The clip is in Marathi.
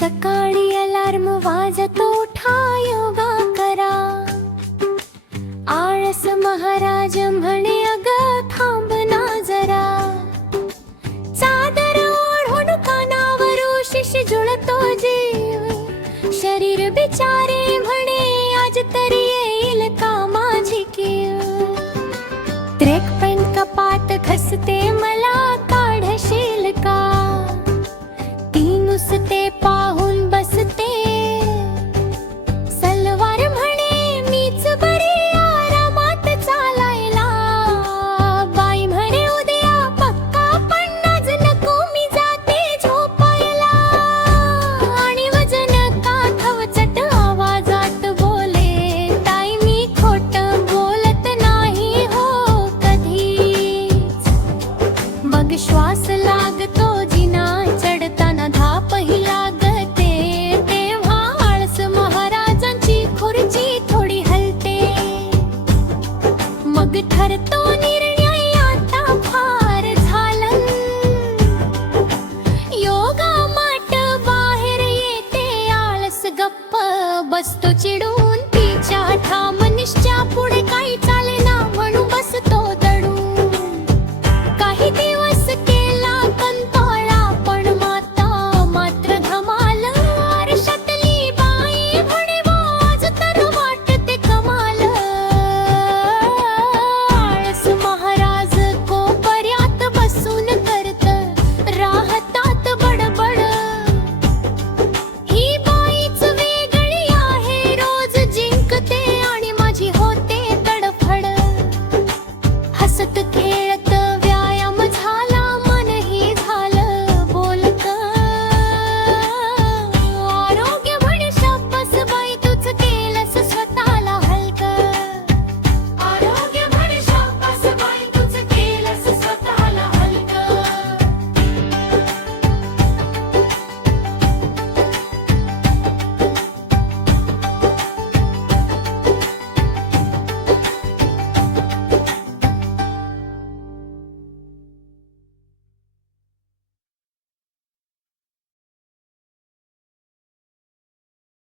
सकाळी अलार्म वाजतो, उठा योगा करा. आळस महाराज म्हणे, अग थांब ना जरा. चादर ओढून कानावर शिश जुळतो जीव. शरीर बिचारे म्हणे, आज तरी येईल का माझी कीव. त्रेकपण कपात खसते, मला काढशील का. ती नुसते पाहून बसते. सलवार म्हणे, मीच बरी आरामात चालायला. बाई म्हणे, उद्या पक्का पण आज नको, मी जाते झोपायला. आणि वजन काठवचट आवाजात बोले, ताई मी खोट बोलत नाही हो कधीच. मग श्वास लागतो जिना, चढताना धापही लागते. तेव्हा आळस महाराजांची खुर्ची थोडी हलते. मग ठरतो निर्णय, आता फार झालं. योगा माट बाहेर येते, आळस गप्प बसतो चिडून. तिच्या ठाम निश्च्या